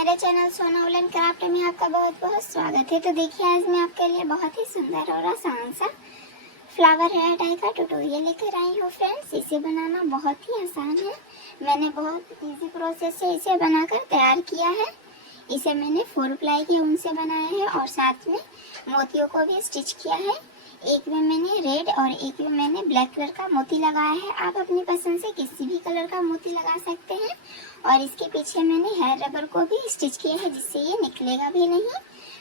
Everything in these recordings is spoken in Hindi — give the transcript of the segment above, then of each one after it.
मेरे चैनल सोना वुलन क्राफ्ट में आपका बहुत बहुत स्वागत है। तो देखिए, आज मैं आपके लिए बहुत ही सुंदर और आसान सा फ्लावर हेयर टाई का ट्यूटोरियल लेकर आई हूँ फ्रेंड्स। इसे बनाना बहुत ही आसान है। मैंने बहुत इजी प्रोसेस से इसे बनाकर तैयार किया है। इसे मैंने 4 प्लाई के ऊन से बनाया है और साथ में मोतियों को भी स्टिच किया है। एक में मैंने रेड और एक में मैंने ब्लैक कलर का मोती लगाया है। आप अपनी पसंद से किसी भी कलर का मोती लगा सकते हैं। और इसके पीछे मैंने हेयर रबर को भी स्टिच किया है, जिससे ये निकलेगा भी नहीं।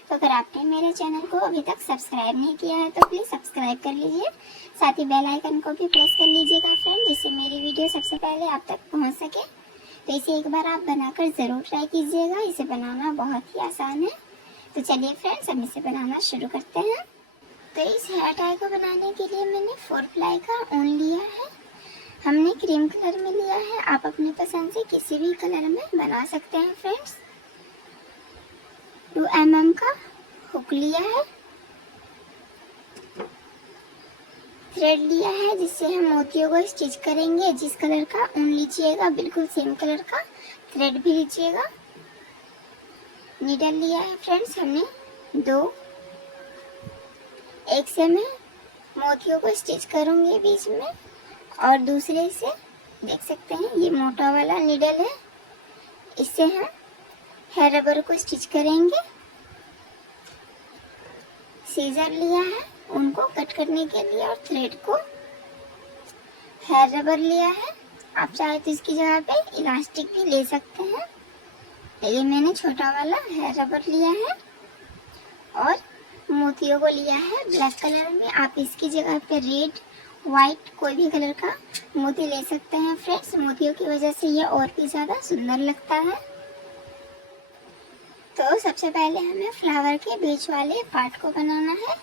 तो अगर आपने मेरे चैनल को अभी तक सब्सक्राइब नहीं किया है तो प्लीज़ सब्सक्राइब कर लीजिए। साथ ही बेल आइकन को भी प्रेस कर लीजिएगा फ्रेंड, जिससे मेरी वीडियो सबसे पहले आप तक पहुँच सके। तो इसे एक बार आप बनाकर ज़रूर ट्राई कीजिएगा। इसे बनाना बहुत ही आसान है। तो चलिए फ्रेंड्स, हम इसे बनाना शुरू करते हैं। तो इस हेयर टाई को बनाने के लिए मैंने 4 प्लाई का ऊन लिया है। हमने क्रीम कलर में लिया है। आप अपनी पसंद से किसी भी कलर में बना सकते हैं फ्रेंड्स। 2 mm का हुक लिया है। थ्रेड लिया है, जिससे हम मोतियों को स्टिच करेंगे। जिस कलर का ऊन लीजिएगा बिल्कुल सेम कलर का थ्रेड भी लीजिएगा। नीडल लिया है फ्रेंड्स हमने 2। एक से मैं मोतियों को स्टिच करूंगी बीच में और दूसरे से देख सकते हैं ये मोटा वाला नीडल है, इससे हम हेयर रबर को स्टिच करेंगे। सीजर लिया है उनको कट करने के लिए और थ्रेड को। हेयर रबर लिया है, आप चाहे तो इसकी जगह पे इलास्टिक भी ले सकते हैं। ये मैंने छोटा वाला हेयर रबर लिया है और मोतियों को लिया है ब्लैक कलर में। आप इसकी जगह पे रेड, वाइट कोई भी कलर का मोती ले सकते हैं फ्रेंड्स। मोतियों की वजह से ये और भी ज़्यादा सुंदर लगता है। तो सबसे पहले हमें फ्लावर के बीच वाले पार्ट को बनाना है।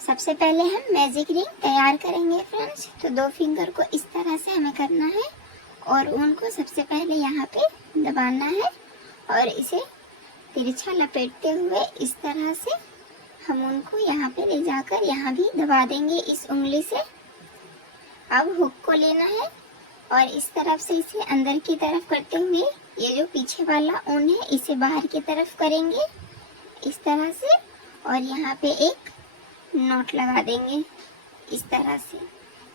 सबसे पहले हम मैजिक रिंग तैयार करेंगे फ्रेंड्स। तो 2 फिंगर को इस तरह से हमें करना है और उनको सबसे पहले यहाँ पे दबाना है और इसे तिरछा लपेटते हुए इस तरह से हम उनको यहाँ पे ले जाकर यहाँ भी दबा देंगे इस उंगली से। अब हुक को लेना है और इस तरफ से इसे अंदर की तरफ करते हुए ये जो पीछे वाला ऊन है इसे बाहर की तरफ करेंगे इस तरह से और यहाँ पे एक नॉट लगा देंगे इस तरह से।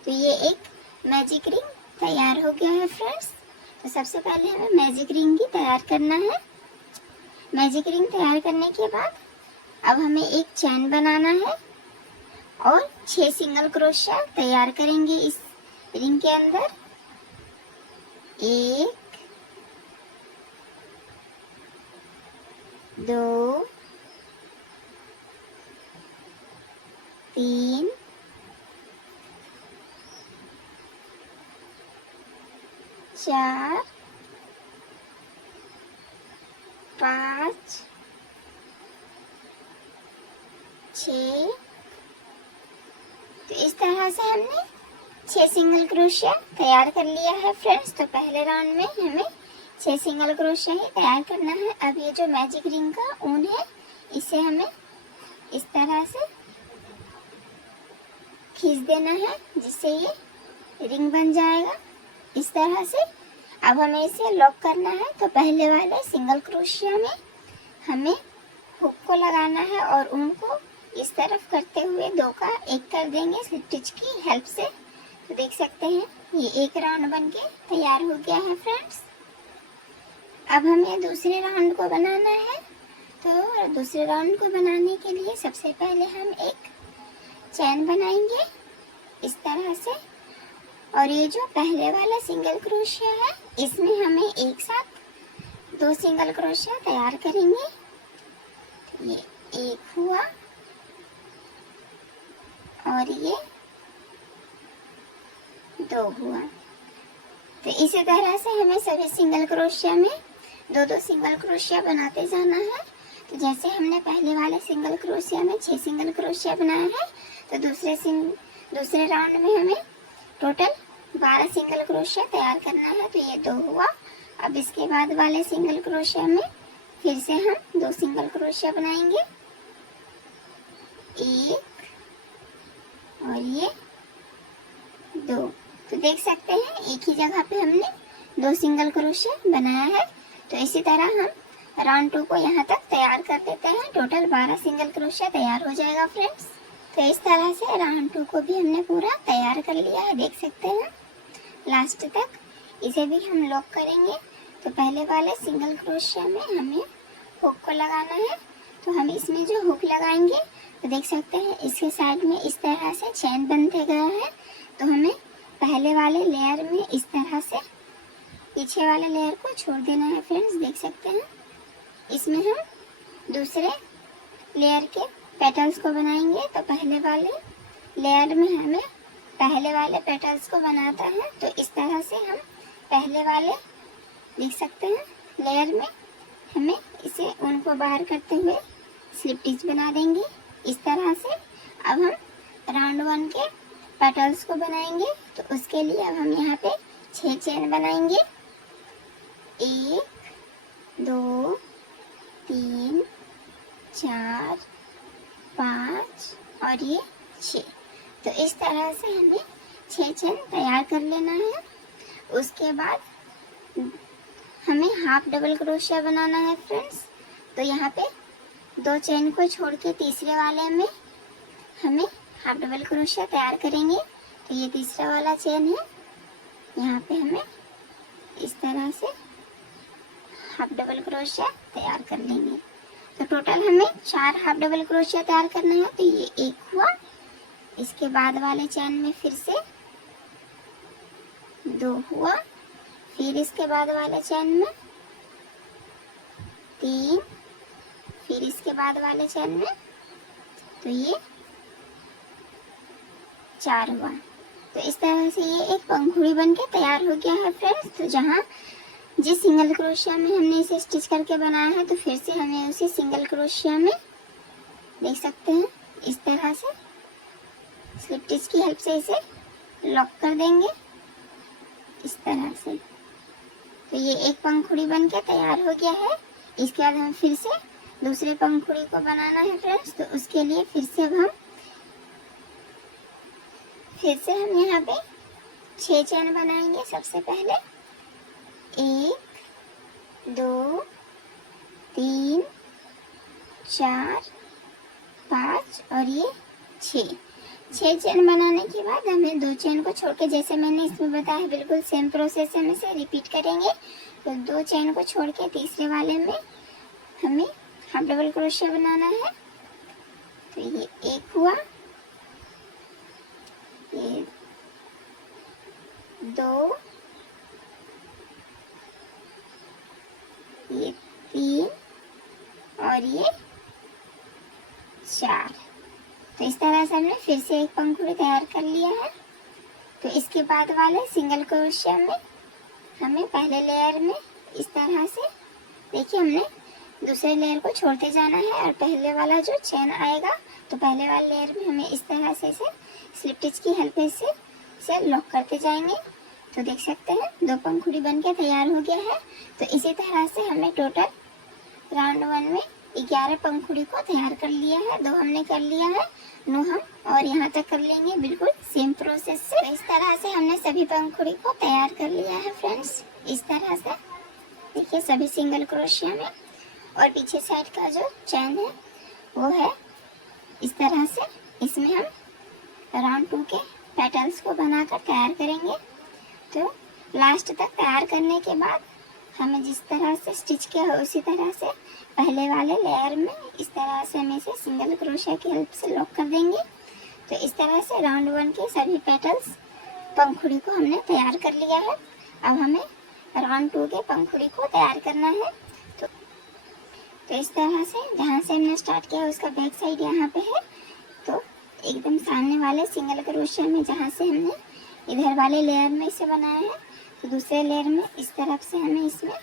तो ये एक मैजिक रिंग तैयार हो गया है फ्रेंड्स। तो सबसे पहले हमें मैजिक रिंग ही तैयार करना है। मैजिक रिंग तैयार करने के बाद अब हमें एक चैन बनाना है और 6 सिंगल क्रोशिया तैयार करेंगे इस रिंग के अंदर। 1 2 3 4 5 6। तो इस तरह से हमने 6 सिंगल क्रोशिया तैयार कर लिया है फ्रेंड्स। तो पहले राउंड में हमें 6 सिंगल क्रोशिया ही तैयार करना है। अब ये जो मैजिक रिंग का ऊन है इसे हमें इस तरह से खींच देना है, जिससे ये रिंग बन जाएगा इस तरह से। अब हमें इसे लॉक करना है। तो पहले वाले सिंगल क्रोशिया में हमें हुक को लगाना है और ऊन को इस तरफ करते हुए 2 का 1 कर देंगे स्टिच की हेल्प से। तो देख सकते हैं ये एक राउंड बनके तैयार हो गया है फ्रेंड्स। अब हमें दूसरे राउंड को बनाना है। तो दूसरे राउंड को बनाने के लिए सबसे पहले हम एक चैन बनाएंगे इस तरह से और ये जो पहले वाला सिंगल क्रोशिया है इसमें हमें एक साथ 2 सिंगल क्रोशिया तैयार करेंगे। तो ये एक हुआ और ये 2 हुआ। तो इसी तरह से हमें सभी सिंगल क्रोशिया में 2-2 सिंगल क्रोशिया बनाते जाना है। तो जैसे हमने पहले वाले सिंगल क्रोशिया में 6 सिंगल क्रोशिया बनाया है, तो दूसरे राउंड में हमें टोटल 12 सिंगल क्रोशिया तैयार करना है। तो ये 2 हुआ। अब इसके बाद वाले सिंगल क्रोशिया में फिर से हम 2 सिंगल क्रोशिया बनाएंगे, 1 और ये 2। तो देख सकते हैं एक ही जगह पे हमने 2 सिंगल क्रोशिया बनाया है। तो इसी तरह हम राउंड 2 को यहाँ तक तैयार कर देते हैं। टोटल 12 सिंगल क्रोशिया तैयार हो जाएगा फ्रेंड्स। तो इस तरह से राउंड 2 को भी हमने पूरा तैयार कर लिया है, देख सकते हैं लास्ट तक। इसे भी हम लॉक करेंगे। तो पहले वाले सिंगल क्रोशिया में हमें हुक को लगाना है। तो हम इसमें जो हुक लगाएंगे तो देख सकते हैं इसके साइड में इस तरह से चैन बनते गया है। तो हमें पहले वाले लेयर में इस तरह से पीछे वाले लेयर को छोड़ देना है फ्रेंड्स, देख सकते हैं। इसमें हम दूसरे लेयर के पेटल्स को बनाएंगे। तो पहले वाले लेयर में हमें पहले वाले पेटल्स को बनाता है। तो इस तरह से हम पहले वाले देख सकते हैं लेयर में हमें इसे उनको बाहर करते हुए स्लिप स्टिच बना देंगे इस तरह से। अब हम राउंड 1 के पेटल्स को बनाएंगे। तो उसके लिए अब हम यहाँ पे 6 चेन बनाएंगे। 1 2 3 4 5 और ये 6। तो इस तरह से हमें 6 चेन तैयार कर लेना है। उसके बाद हमें हाफ डबल क्रोशिया बनाना है फ्रेंड्स। तो यहाँ पे 2 चेन को छोड़ के तीसरे वाले में हमें हाफ डबल क्रोशिया तैयार करेंगे। तो ये तीसरा वाला चेन है, यहाँ पे हमें इस तरह से हाफ डबल क्रोशिया तैयार कर लेंगे। तो टोटल हमें 4 हाफ डबल क्रोशिया तैयार करना है। तो ये 1 हुआ। इसके बाद वाले चेन में फिर से 2 हुआ। फिर इसके बाद वाले चेन में 3, फिर इसके बाद वाले चेन में तो ये 4 हुआ। तो इस तरह से ये एक पंखुड़ी बनके तैयार हो गया है फ्रेंड्स। तो जहाँ जिस सिंगल क्रोशिया में हमने इसे स्टिच करके बनाया है तो फिर से हमें उसी सिंगल क्रोशिया में देख सकते हैं इस तरह से स्लिप स्टिच की हेल्प से इसे लॉक कर देंगे इस तरह से। तो ये एक पंखुड़ी बनके तैयार हो गया है। इसके बाद हम फिर से दूसरे पंखुड़ी को बनाना है फ्रेंड्स। तो उसके लिए फिर से हम यहाँ पे 6 चेन बनाएंगे। सबसे पहले 1 2 3 4 5 और ये 6 चेन बनाने के बाद हमें 2 चेन को छोड़ के, जैसे मैंने इसमें बताया बिल्कुल सेम प्रोसेस हम इसे रिपीट करेंगे। तो 2 चेन को छोड़ के तीसरे वाले में हमें हाफ डबल क्रोशिया बनाना है। तो ये 1 हुआ, ये 2, ये 3 और ये 4। तो इस तरह से हमने फिर से एक पंखुड़ी तैयार कर लिया है। तो इसके बाद वाले सिंगल क्रोशिया में हमें पहले लेयर में इस तरह से देखिए हमने दूसरे लेयर को छोड़ते जाना है और पहले वाला जो चेन आएगा तो पहले वाले लेयर में हमें इस तरह से इसे स्लिप स्टिच की हेल्प से इसे लॉक करते जाएंगे। तो देख सकते हैं 2 पंखुड़ी बनके तैयार हो गया है। तो इसी तरह से हमने टोटल राउंड 1 में 11 पंखुड़ी को तैयार कर लिया है। 2 हमने कर लिया है, 9 हम और यहाँ तक कर लेंगे बिल्कुल सेम प्रोसेस से। तो इस तरह से हमने सभी पंखुड़ी को तैयार कर लिया है फ्रेंड्स। इस तरह से देखिए सभी सिंगल क्रोशिया में, और पीछे साइड का जो चैन है वो है इस तरह से। इसमें हम राउंड 2 के पेटल्स को बनाकर तैयार करेंगे। तो लास्ट तक तैयार करने के बाद हमें जिस तरह से स्टिच किया है उसी तरह से पहले वाले लेयर में इस तरह से हम इसे सिंगल क्रोशिया की हेल्प से लॉक कर देंगे। तो इस तरह से राउंड 1 के सभी पेटल्स पंखुड़ी को हमने तैयार कर लिया है। अब हमें राउंड 2 के पंखुड़ी को तैयार करना है। तो इस तरह से जहाँ से हमने स्टार्ट किया उसका बैक साइड यहाँ पे है। तो एकदम सामने वाले सिंगल क्रोशिया में जहाँ से हमने इधर वाले लेयर में इसे बनाया है तो दूसरे लेयर में इस तरफ से हमें इसमें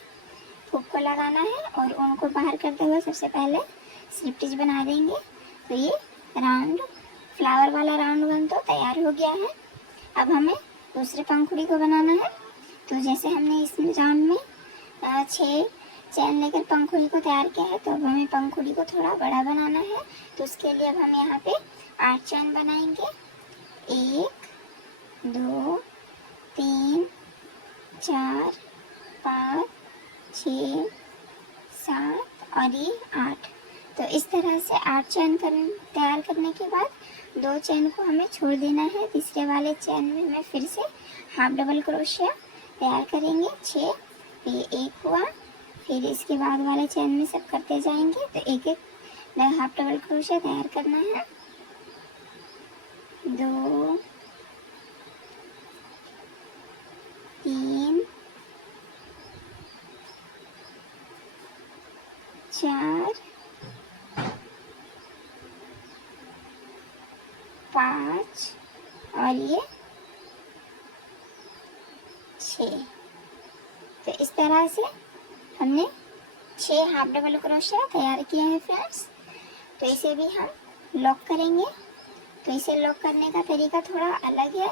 हुक को लगाना है और उनको बाहर करते हुए सबसे पहले स्लिप स्टिच बना देंगे। तो ये राउंड फ्लावर वाला राउंड 1 तो तैयार हो गया है। अब हमें दूसरे पंखुड़ी को बनाना है। तो जैसे हमने इसमें राउंड में 6 चैन लेकर पंखुड़ी को तैयार किया है, तो अब हमें पंखुड़ी को थोड़ा बड़ा बनाना है। तो उसके लिए अब हम यहाँ पे 8 चैन बनाएंगे। 1 2 3 4 5, 6, 7 और ये 8। तो इस तरह से 8 चेन तैयार करने के बाद 2 चेन को हमें छोड़ देना है। तीसरे वाले चेन में हमें फिर से हाफ डबल क्रोशिया तैयार करेंगे 6। ये 1 हुआ, फिर इसके बाद वाले चेन में सब करते जाएंगे। तो एक एक हाफ डबल क्रोशिया तैयार करना है। 2, 3, 4, 5 और ये 6। तो इस तरह से हमने 6 हाफ डबल क्रोशिया तैयार किया है फ्रेंड्स। तो इसे भी हम लॉक करेंगे। तो इसे लॉक करने का तरीका थोड़ा अलग है।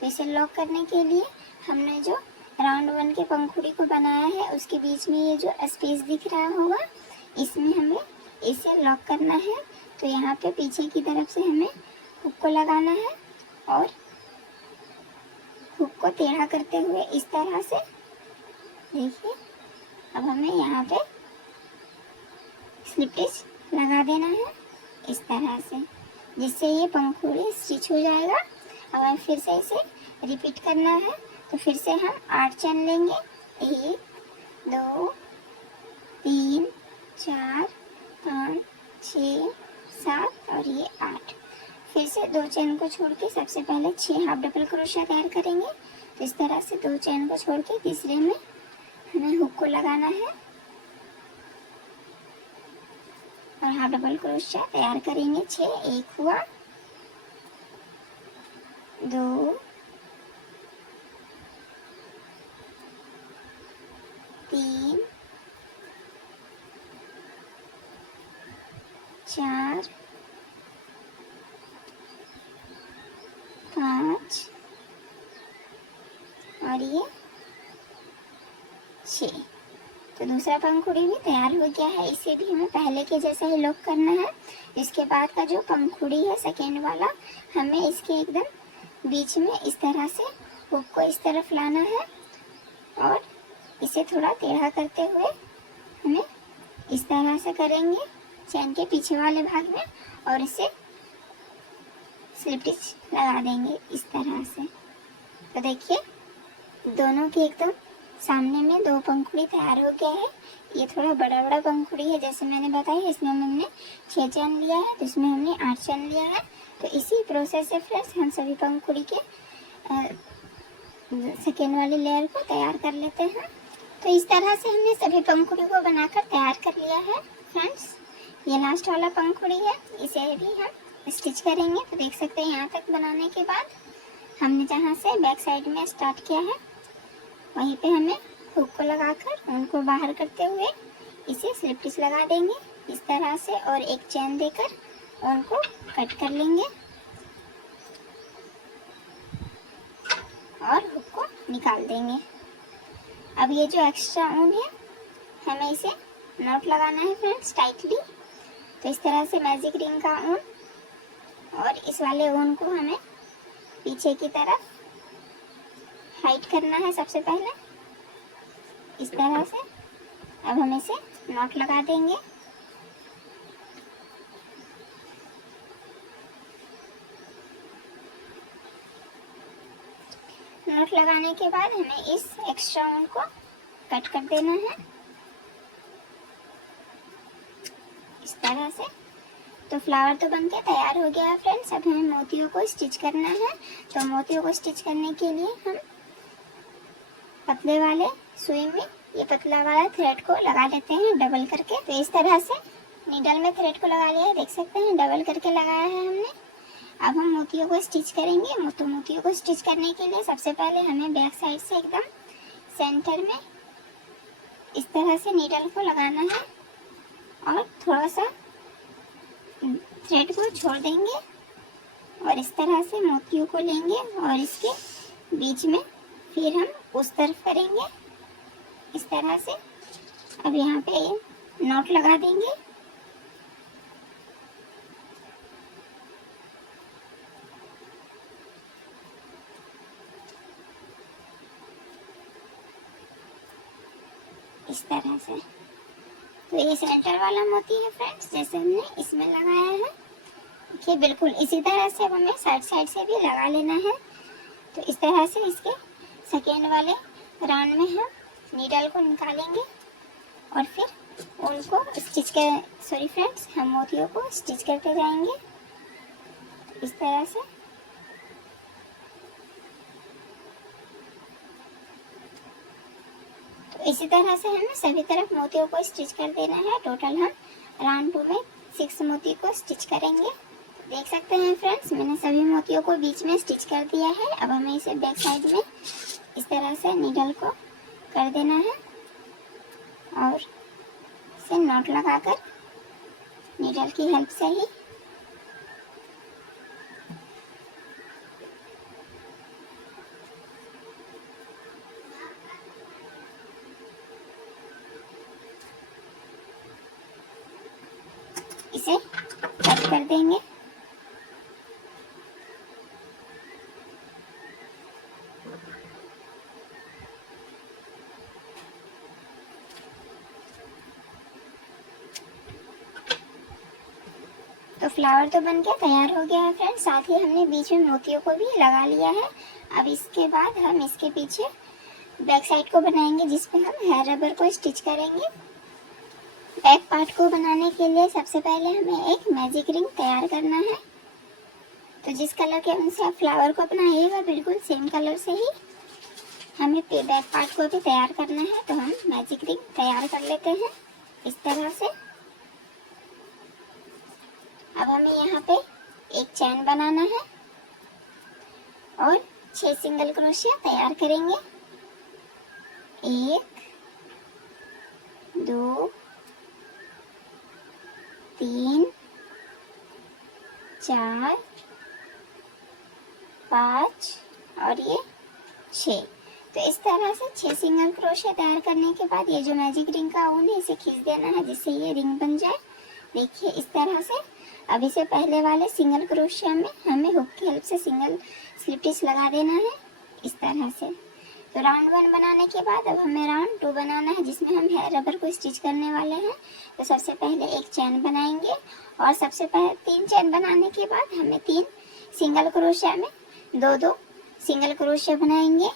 तो इसे लॉक करने के लिए हमने जो राउंड 1 के पंखुड़ी को बनाया है उसके बीच में ये जो स्पेस दिख रहा होगा, इसमें हमें इसे लॉक करना है। तो यहाँ पे पीछे की तरफ से हमें हुक को लगाना है और हुक को टेढ़ा करते हुए इस तरह से, देखिए, अब हमें यहाँ पे स्लिप स्टिच लगा देना है इस तरह से, जिससे ये पंखुड़ी स्टिच हो जाएगा। अब हमें फिर से इसे रिपीट करना है। तो फिर से हम 8 चेन लेंगे, 1, 2, 3, 4, 5, 6, 7 और ये 8। फिर से 2 चेन को छोड़ के सबसे पहले 6 हाफ डबल क्रोशिया तैयार करेंगे। तो इस तरह से 2 चेन को छोड़ के तीसरे में हमें हुक को लगाना है और हाफ डबल क्रोशिया तैयार करेंगे 6। 1 हुआ, 2, 3, 4, 5 और ये 6। तो दूसरा पंखुड़ी भी तैयार हो गया है। इसे भी हमें पहले के जैसा ही लॉक करना है। इसके बाद का जो पंखुड़ी है सेकेंड वाला, हमें इसके एकदम बीच में इस तरह से हुक को इस तरफ लाना है और इसे थोड़ा टेढ़ा करते हुए हमें इस तरह से करेंगे चैन के पीछे वाले भाग में और इसे स्लिप स्टिच लगा देंगे इस तरह से। तो देखिए, दोनों के एकदम सामने में 2 पंखुड़ी तैयार हो गया है। ये थोड़ा बड़ा बड़ा पंखुड़ी है, जैसे मैंने बताया। इसमें हमने 6 चैन लिया है, तो इसमें हमने 8 चैन लिया है। तो इसी प्रोसेस से फ्रेंड्स हम सभी पंखुड़ी के सेकेंड वाली लेयर को तैयार कर लेते हैं। तो इस तरह से हमने सभी पंखुड़ी को बनाकर तैयार कर लिया है फ्रेंड्स। ये लास्ट वाला पंखुड़ी है, इसे भी हम स्टिच करेंगे। तो देख सकते हैं यहाँ तक बनाने के बाद हमने जहाँ से बैक साइड में स्टार्ट किया है वहीं पे हमें हुक को लगाकर उनको बाहर करते हुए इसे स्लिप स्टिच लगा देंगे इस तरह से और एक चैन देकर उनको कट कर लेंगे और हुक को निकाल देंगे। अब ये जो एक्स्ट्रा ऊन है हमें इसे नॉट लगाना है फ्रेंड्स टाइटली। तो इस तरह से मैजिक रिंग का ऊन और इस वाले ऊन को हमें पीछे की तरफ हाइड करना है सबसे पहले इस तरह से। अब हम इसे नॉट लगा देंगे। नॉट लगाने के बाद हमें इस एक्स्ट्रा ऊन को कट कर देना है इस तरह से। तो फ्लावर तो बनके तैयार हो गया है फ्रेंड्स। अब हमें मोतियों को स्टिच करना है। तो मोतियों को स्टिच करने के लिए हम पतले वाले सुई में ये पतला वाला थ्रेड को लगा लेते हैं डबल करके। तो इस तरह से नीडल में थ्रेड को लगा लिया है, देख सकते हैं डबल करके लगाया है हमने। अब हम मोतियों को स्टिच करेंगे। तो मोतियों को स्टिच करने के लिए सबसे पहले हमें बैक साइड से एकदम सेंटर में इस तरह से नीडल को लगाना है और थोड़ा सा थ्रेड को छोड़ देंगे और इस तरह से मोतियों को लेंगे और इसके बीच में फिर हम उस तरफ करेंगे इस तरह से। अब यहाँ पे नॉट लगा देंगे। इस तरह से। तो ये सेंटर वाला मोती है फ्रेंड्स, जैसे हमने इसमें लगाया है। देखिए बिल्कुल इसी तरह से अब हमें साइड साइड से भी लगा लेना है। तो इस तरह से इसके सेकेंड वाले राउंड में हम नीडल को निकालेंगे और फिर उनको सॉरी फ्रेंड्स, हम मोतियों को स्टिच करते जाएंगे इस तरह से। तो इसी तरह से हमें सभी तरफ मोतियों को स्टिच कर देना है। टोटल हम राउंड 2 में 6 मोती को स्टिच करेंगे। देख सकते हैं फ्रेंड्स, मैंने सभी मोतियों को बीच में स्टिच कर दिया है। अब हमें इसे बैक साइड में इस तरह से नीडल को कर देना है और इसे नॉट लगाकर नीडल की हेल्प से ही इसे कट कर देंगे। तो फ्लावर तो बनके तैयार हो गया है फ्रेंड्स, साथ ही हमने बीच में मोतियों को भी लगा लिया है। अब इसके बाद हम इसके पीछे बैक साइड को बनाएंगे, जिसपे हम हेयर रबर को स्टिच करेंगे। बैक पार्ट को बनाने के लिए सबसे पहले हमें एक मैजिक रिंग तैयार करना है। तो जिस कलर के अनुसार आप फ्लावर को बनाइएगा बिल्कुल सेम कलर से ही हमें बैक पार्ट को भी तैयार करना है। तो हम मैजिक रिंग तैयार कर लेते हैं इस तरह से। अब हमें यहाँ पे एक चैन बनाना है और 6 सिंगल क्रोशिया तैयार करेंगे। 1 2 3 4 5 और ये 6। तो इस तरह से 6 सिंगल क्रोशिया तैयार करने के बाद ये जो मैजिक रिंग का ऊन है इसे खींच देना है, जिससे ये रिंग बन जाए। देखिए इस तरह से। अब इसे पहले वाले सिंगल क्रोशिया में हमें हुक की हेल्प से सिंगल स्लिप स्टिच लगा देना है इस तरह से। तो राउंड 1 बनाने के बाद अब हमें राउंड 2 बनाना है, जिसमें हम हेयर रबर को स्टिच करने वाले हैं। तो सबसे पहले एक चैन बनाएंगे और सबसे पहले 3 चैन बनाने के बाद हमें 3 सिंगल क्रोशिया में 2-2 सिंगल क्रोशिया बनाएंगे।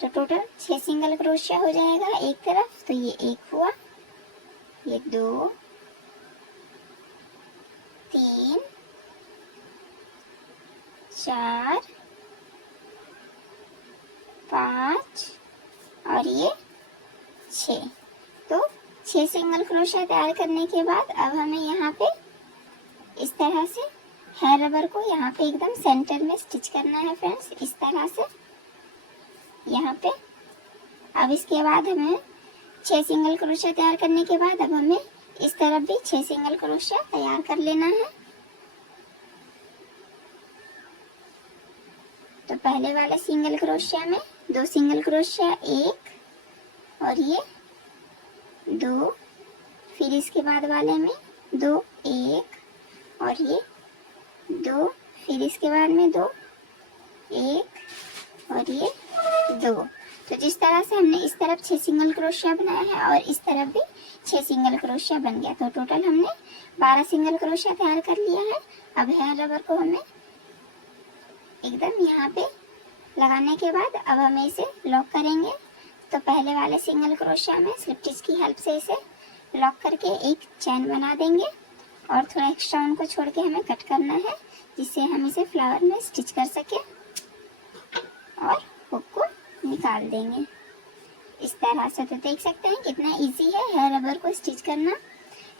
तो टोटल 6 सिंगल क्रोशिया हो जाएगा एक तरफ। तो ये 1 हुआ, ये 2 3 4 5 और ये 6। तो 6 सिंगल क्रोशिया तैयार करने के बाद अब हमें यहाँ पे इस तरह से हेयर रबर को यहाँ पे एकदम सेंटर में स्टिच करना है फ्रेंड्स, इस तरह से यहाँ पे। अब इसके बाद हमें 6 सिंगल क्रोशिया तैयार करने के बाद अब हमें इस तरफ भी 6 सिंगल क्रोशिया तैयार कर लेना है। तो पहले वाले सिंगल क्रोशिया में 2 सिंगल क्रोशिया, 1 और ये 2, फिर इसके बाद वाले में 2 1 और ये 2, फिर इसके बाद में 2 1 और ये 2। तो जिस तरह से हमने इस तरफ 6 सिंगल क्रोशिया बनाया है और इस तरफ भी 6 सिंगल क्रोशिया बन गया। तो टोटल हमने 12 सिंगल क्रोशिया तैयार कर लिया है। अब हेयर रबर को हमें एकदम यहाँ पे लगाने के बाद अब हमें इसे लॉक करेंगे। तो पहले वाले सिंगल क्रोशिया में स्लिप स्टिच की हेल्प से इसे लॉक करके एक चैन बना देंगे और थोड़ा एक्स्ट्रा उनको छोड़ के हमें कट करना है, जिससे हम इसे फ्लावर में स्टिच कर सके और हुक को निकाल देंगे इस तरह से। तो देख सकते हैं कितना इजी है हेयर रबर को स्टिच करना।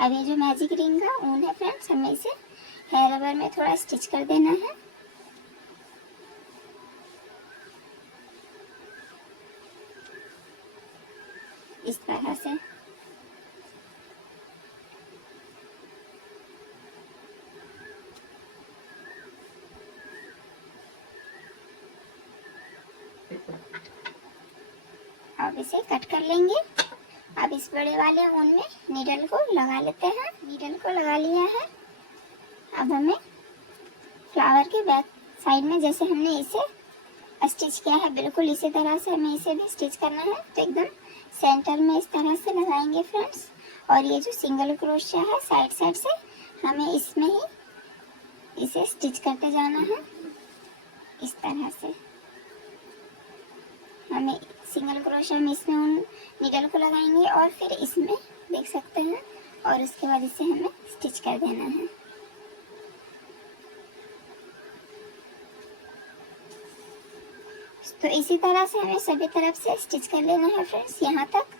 अब ये जो मैजिक रिंग का ऊन है फ्रेंड्स, हमें इसे हेयर रबर में थोड़ा स्टिच कर देना है। इस तरह से। अब इसे कट कर लेंगे। अब इस बड़े वाले ऊन में नीडल को लगा लेते हैं। नीडल को लगा लिया है। अब हमें फ्लावर के बैक साइड में जैसे हमने इसे स्टिच किया है बिल्कुल इसी तरह से हमें इसे भी स्टिच करना है। तो एकदम सेंटर में इस तरह से लगाएंगे फ्रेंड्स। और ये जो सिंगल क्रोशिया है साइड साइड से हमें इसमें ही इसे स्टिच करते जाना है। इस तरह से हमें सिंगल क्रोशिया में इसमें उन नीडल को लगाएंगे और फिर इसमें देख सकते हैं, और उसके बाद इसे हमें स्टिच कर देना है। तो इसी तरह से हमें सभी तरफ से स्टिच कर लेना है फ्रेंड्स यहाँ तक।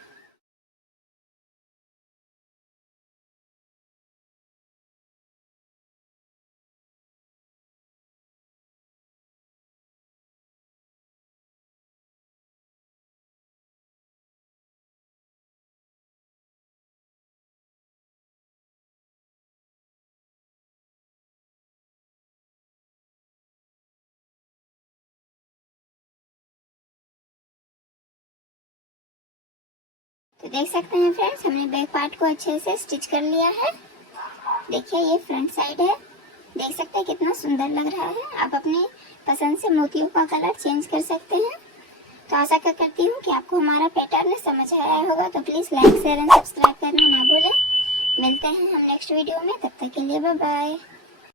तो देख सकते हैं फ्रेंड्स, हमने बैक पार्ट को अच्छे से स्टिच कर लिया है। देखिए ये फ्रंट साइड है, देख सकते हैं कितना सुंदर लग रहा है। आप अपने पसंद से मोतियों का कलर चेंज कर सकते हैं। तो आशा करती हूँ कि आपको हमारा पैटर्न समझ आया होगा। तो please like share and subscribe करना ना भूलें। मिलते हैं हम नेक्स्ट वीडियो में, तब तक के लिए बाय बाय।